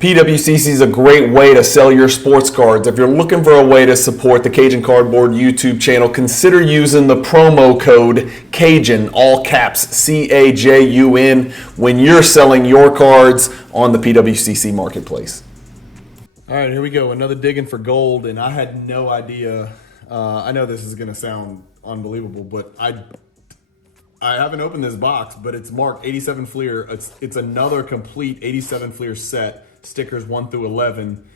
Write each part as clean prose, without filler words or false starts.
PWCC is a great way to sell your sports cards. If you're looking for a way to support the Cajun Cardboard YouTube channel, consider using the promo code CAJUN, all caps, CAJUN, when you're selling your cards on the PWCC marketplace. All right, here we go. Another digging for gold, and I had no idea. I know this is going to sound unbelievable, but I haven't opened this box, but it's marked 87 Fleer. It's another complete 87 Fleer set. Stickers 1 through 11,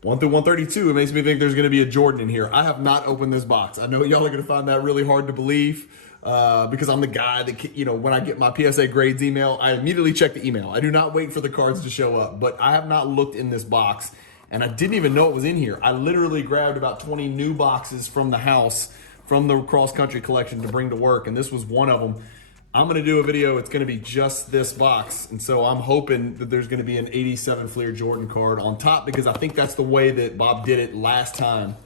1 through 132. It makes me think there's going to be a Jordan in here. I have not opened this box. I know y'all are going to find that really hard to believe because I'm the guy that, you know, when I get my PSA grades email, I immediately check the email. I do not wait for the cards to show up, but I have not looked in this box, and I didn't even know it was in here. I literally grabbed about 20 new boxes from the house, from the cross-country collection to bring to work, and this was one of them. I'm going to do a video. It's going to be just this box. And so I'm hoping that there's going to be an 87 Fleer Jordan card on top because I think that's the way that Bob did it last time.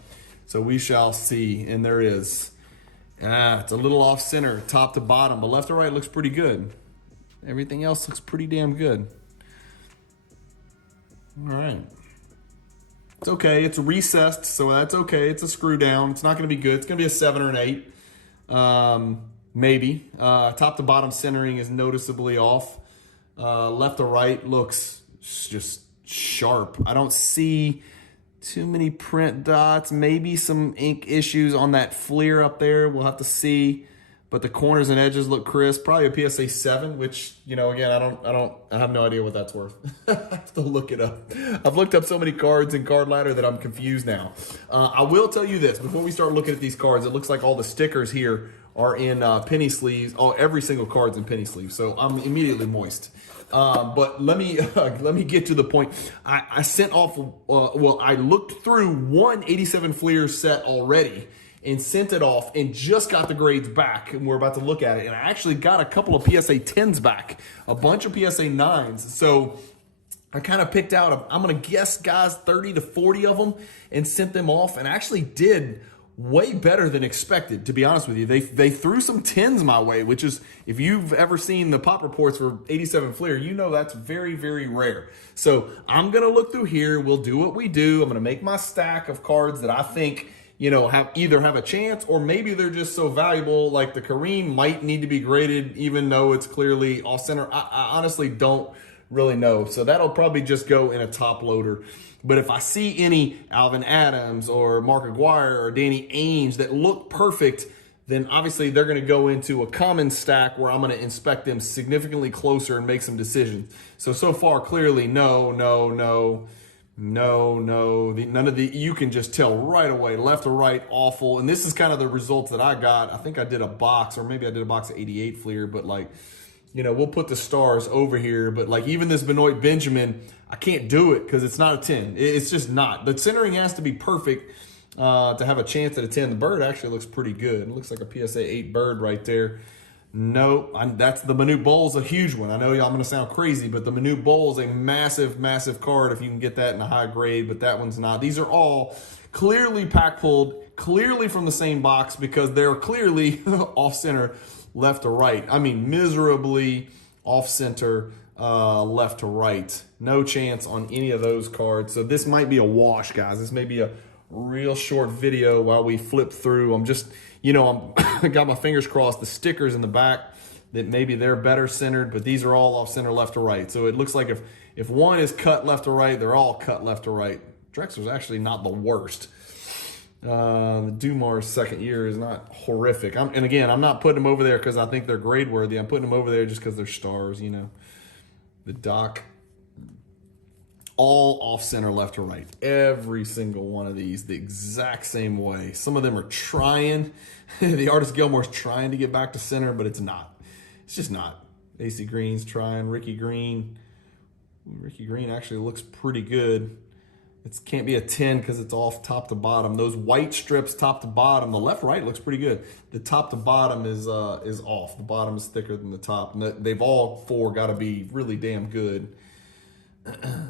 So we shall see. And there is. It's a little off center, top to bottom, but left to right looks pretty good. Everything else looks pretty damn good. All right. It's okay. It's recessed, so that's okay. It's a screw down. It's not going to be good. It's going to be a 7 or an 8. Maybe. Top to bottom centering is noticeably off. Left to right looks just sharp. I don't see too many print dots. Maybe some ink issues on that Fleer up there. We'll have to see. But the corners and edges look crisp. Probably a PSA 7, which, you know, again, I have no idea what that's worth. I have to look it up. I've looked up so many cards in Card Ladder that I'm confused now. I will tell you this. Before we start looking at these cards, it looks like all the stickers here are in penny sleeves. Oh, every single card's in penny sleeves, so I'm immediately moist. But let me get to the point. I sent off. Well, I looked through one 87 Fleer set already and sent it off, and just got the grades back, and we're about to look at it. And I actually got a couple of PSA 10's back, a bunch of PSA 9's. So I kind of picked out, I'm gonna guess, guys, 30 to 40 of them, and sent them off, and actually did way better than expected, to be honest with you. They threw some 10's my way, which is, if you've ever seen the pop reports for 87 Fleer, you know that's very, very rare. So I'm gonna look through here. We'll do what we do. I'm gonna make my stack of cards that I think, you know, either have a chance, or maybe they're just so valuable, like the Kareem might need to be graded, even though it's clearly off center. I honestly don't really know. So that'll probably just go in a top loader. But if I see any Alvin Adams or Mark Aguirre or Danny Ainge that look perfect, then obviously they're going to go into a common stack where I'm going to inspect them significantly closer and make some decisions. So far, clearly, no. None of the, you can just tell right away, left to right, awful. And this is kind of the results that I got. I think I did a box, or maybe I did a box of 88 Fleer, but like, you know, we'll put the stars over here. But like, even this Benoit Benjamin, I can't do it because it's not a 10. It's just not. The centering has to be perfect to have a chance at a 10. The bird actually looks pretty good. It looks like a PSA 8 bird right there. No, that's the Manute Bowl's a huge one. I know y'all, I'm going to sound crazy, but the Manute Bowl is a massive, massive card if you can get that in a high grade, but that one's not. These are all clearly pack pulled, clearly from the same box, because they're clearly off center left to right. I mean, miserably off center left to right. No chance on any of those cards. So this might be a wash, guys. This may be a real short video while we flip through. I'm just, you know, I got my fingers crossed. The stickers in the back, that maybe they're better centered, but these are all off center left to right. So it looks like if one is cut left to right, they're all cut left to right. Drexler's actually not the worst. The Dumar's second year is not horrific. And again, I'm not putting them over there because I think they're grade worthy. I'm putting them over there just because they're stars, you know. The Doc, all off center left to right. Every single one of these the exact same way. Some of them are trying. The Artist Gilmore's trying to get back to center, but it's not. It's just not. AC Green's trying. Ricky Green actually looks pretty good. It can't be a 10 because it's off top to bottom. Those white strips top to bottom, the left right looks pretty good. The top to bottom is off. The bottom is thicker than the top. And they've all four got to be really damn good.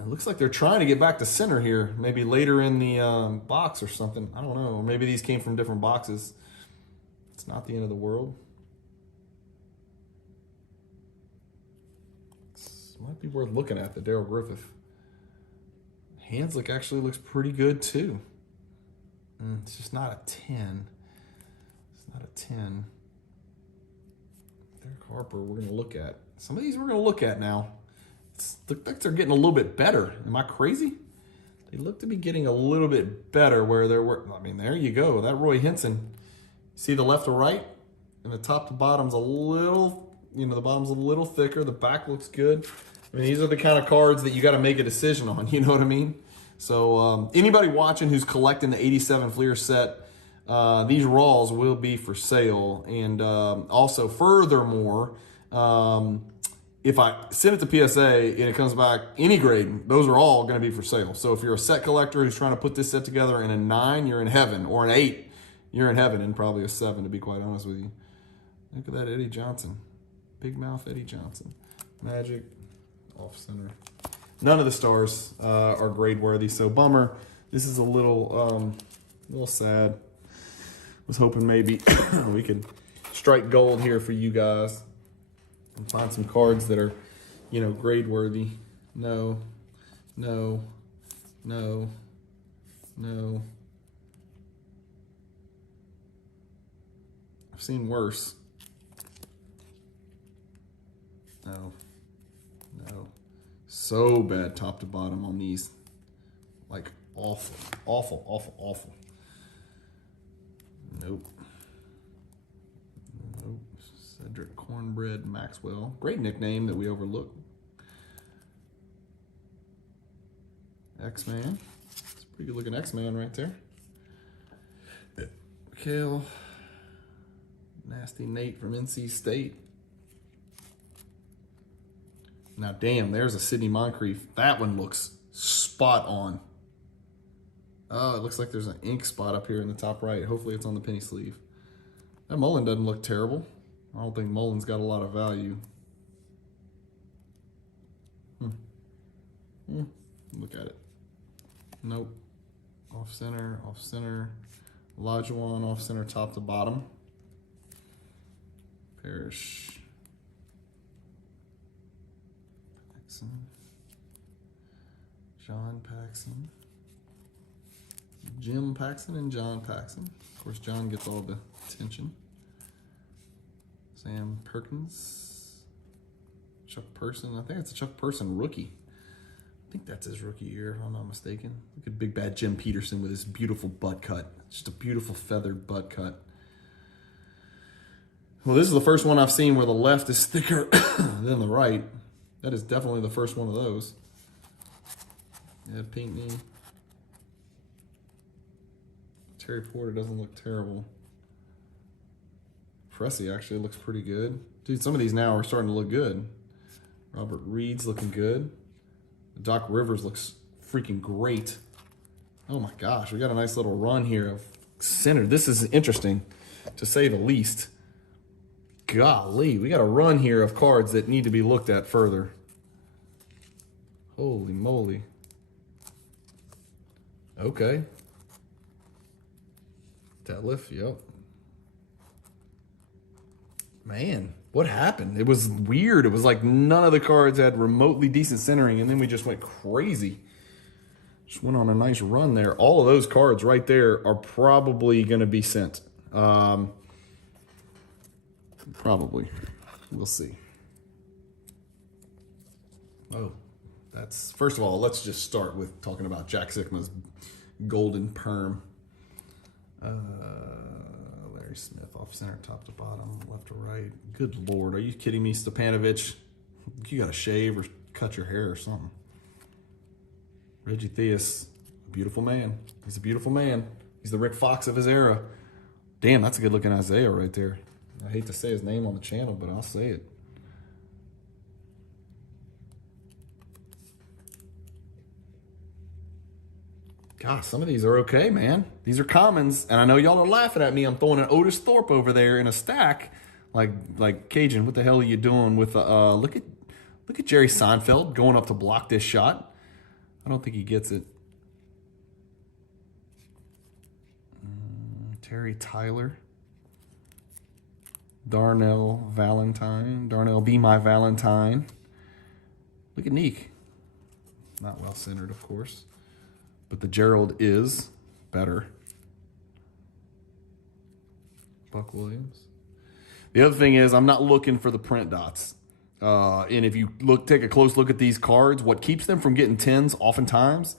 Looks like they're trying to get back to center here. Maybe later in the box or something. I don't know. Or maybe these came from different boxes. It's not the end of the world. It might be worth looking at, the Daryl Griffith. Hands actually looks pretty good too. It's just not a 10. It's not a 10. Derek Harper, we're going to look at. Some of these we're going to look at now. Look like they're getting a little bit better. Am I crazy? They look to be getting a little bit better where there were. I mean, there you go. That Roy Henson. See the left to right? And the top to bottom's a little, the bottom's a little thicker. The back looks good. I mean, these are the kind of cards that you got to make a decision on. You know what I mean? So anybody watching who's collecting the 87 Fleer set, these raws will be for sale. And also, furthermore, if I send it to PSA and it comes back any grade, those are all going to be for sale. So if you're a set collector who's trying to put this set together in a 9, you're in heaven, or an 8, you're in heaven, and probably a 7, to be quite honest with you. Look at that Eddie Johnson. Big mouth Eddie Johnson. Magic, off center. None of the stars are grade worthy, so bummer. This is a little sad. Was hoping maybe we could strike gold here for you guys and find some cards that are, grade worthy. No, no, no, no. I've seen worse. No, no. So bad top to bottom on these. Like awful, awful, awful, awful. Nope. Nope. Cedric Cornbread Maxwell. Great nickname that we overlook. X-Man. It's a pretty good looking X-Man right there. Kale. Nasty Nate from NC State. Now, damn, there's a Sidney Moncrief. That one looks spot on. Oh, it looks like there's an ink spot up here in the top right. Hopefully it's on the penny sleeve. That Mullen doesn't look terrible. I don't think Mullen's got a lot of value. Look at it. Nope. Off center, off center. Olajuwon, off center, top to bottom. Parrish. Paxson. John Paxson. Jim Paxson and John Paxson. Of course, John gets all the attention. Sam Perkins. Chuck Person. I think it's a Chuck Person rookie. I think that's his rookie year, if I'm not mistaken. Look at big bad Jim Peterson with his beautiful butt cut. Just a beautiful feathered butt cut. Well, this is the first one I've seen where the left is thicker than the right. That is definitely the first one of those. Yeah, Pinckney. Terry Porter doesn't look terrible. Pressey actually looks pretty good. Dude, some of these now are starting to look good. Robert Reed's looking good. Doc Rivers looks freaking great. Oh my gosh, we got a nice little run here of center. This is interesting, to say the least. Golly, we got a run here of cards that need to be looked at further. Holy moly. Okay. Detlef, yep. Man, what happened? It was weird. It was like none of the cards had remotely decent centering, and then we just went crazy. Just went on a nice run there. All of those cards right there are probably going to be sent. Probably. We'll see. Oh, that's... First of all, let's just start with talking about Jack Sikma's golden perm. Larry Smith, off center, top to bottom, left to right. Good Lord, are you kidding me, Stepanovic? You got to shave or cut your hair or something. Reggie Theus, a beautiful man. He's a beautiful man. He's the Rick Fox of his era. Damn, that's a good looking Isaiah right there. I hate to say his name on the channel, but I'll say it. Gosh, some of these are okay, man. These are commons, and I know y'all are laughing at me. I'm throwing an Otis Thorpe over there in a stack. Like Cajun, what the hell are you doing with look at Jerry Seinfeld going up to block this shot. I don't think he gets it. Terry Tyler. Darnell Valentine. Darnell Be My Valentine. Look at Neek. Not well centered, of course. but the Gerald is better. Buck Williams. The other thing is I'm not looking for the print dots. And if you take a close look at these cards, what keeps them from getting 10s oftentimes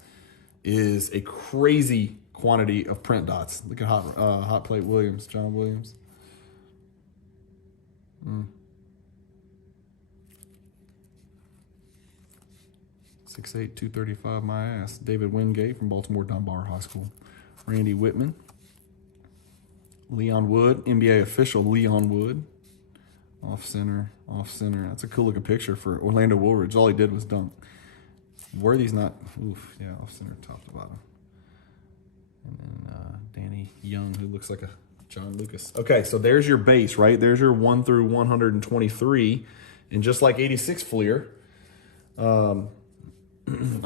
is a crazy quantity of print dots. Look at Hot Plate Williams, John Williams. 6'8", 235, my ass. David Wingate from Baltimore Dunbar High School. Randy Whitman. Leon Wood, NBA official Leon Wood. Off center, off center. That's a cool looking picture for Orlando Woolridge. All he did was dunk. Worthy's not, oof, yeah, off center, top to bottom. And then Danny Young, who looks like a John Lucas. Okay, so there's your base, right? There's your 1 through 123. And just like 86 Fleer, I'm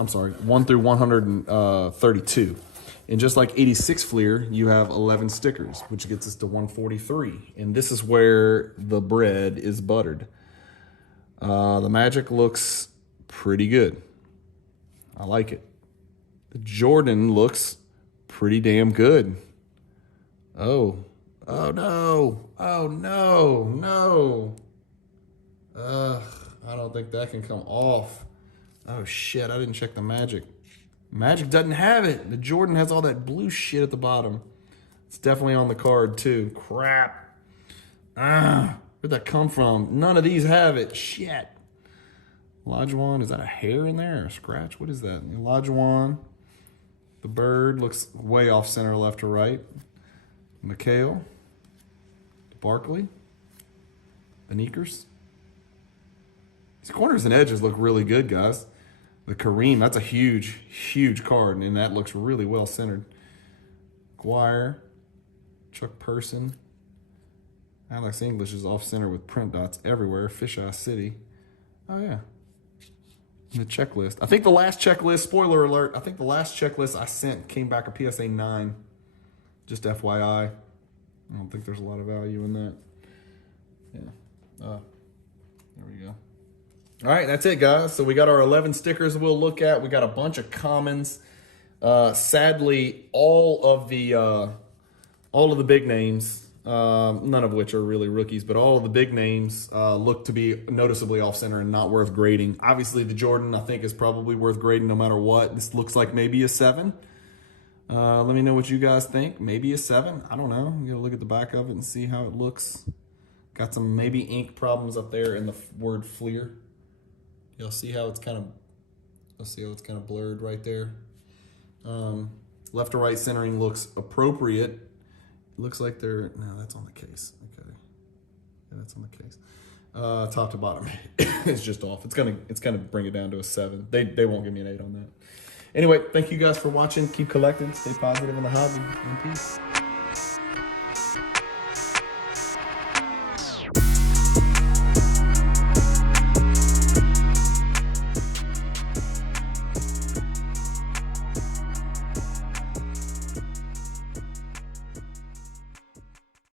sorry, 1 through 132. And just like 86 Fleer, you have 11 stickers, which gets us to 143. And this is where the bread is buttered. The Magic looks pretty good. I like it. The Jordan looks pretty damn good. Oh no. Oh no. I don't think that can come off. Oh shit, I didn't check the Magic. Magic doesn't have it. The Jordan has all that blue shit at the bottom. It's definitely on the card too. Crap. Where'd that come from? None of these have it. Shit. Olajuwon, is that a hair in there or a scratch? What is that? Olajuwon. The bird looks way off center left to right. McHale. Barkley. The Neekers. These corners and edges look really good, guys. The Kareem, that's a huge, huge card, and that looks really well centered. Guire, Chuck Person, Alex English is off center with print dots everywhere. Fisheye City. Oh yeah. And the checklist. I think the last checklist, spoiler alert, I think the last checklist I sent came back a PSA 9. Just FYI. I don't think there's a lot of value in that. Yeah. There we go. All right, that's it, guys. So we got our 11 stickers we'll look at. We got a bunch of commons. Sadly, all of the big names, none of which are really rookies, but all of the big names look to be noticeably off center and not worth grading. Obviously, the Jordan I think is probably worth grading no matter what. This looks like maybe a 7. Let me know what you guys think. Maybe a 7. I don't know. You gotta look at the back of it and see how it looks. Got some maybe ink problems up there in the word Fleer. You'll see how it's kind of blurred right there. Left to right centering looks appropriate. It looks like no, that's on the case. Okay, yeah, that's on the case. Top to bottom, it's just off. It's gonna bring it down to a 7. They won't give me an 8 on that. Anyway, thank you guys for watching. Keep collecting. Stay positive in the hobby. And peace.